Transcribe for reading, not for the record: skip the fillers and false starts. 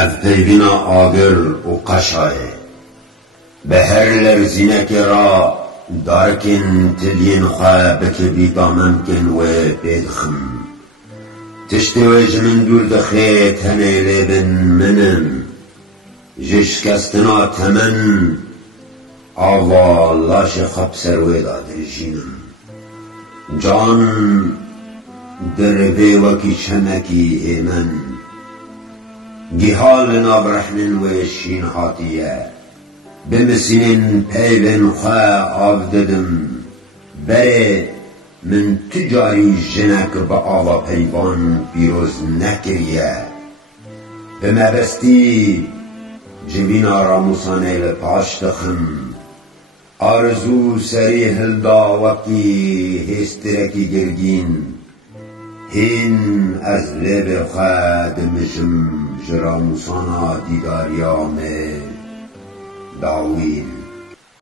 ev peyvina agir u qaşaye به هر لرزینه که را دارکن تلین خواه بکبی دامن کن و بیدخم تشتویج من دور دخی تنه لیبن منم جشکستنا تمن آوا لاش خب سروی دادر جینم جان در بیوکی چمکی ایمن گیحال نابرحمن و شین حاتیه بمسین پیوین خواه آفددم بره من تجاری جنک با آوا پیوان بیروز نکریه به مبستی جبین آراموسانه لپاش دخم آرزو سری هلدا وقتی هسترکی گرگین هین از لب خواه دمشم جراموسانا دیداریامه داوین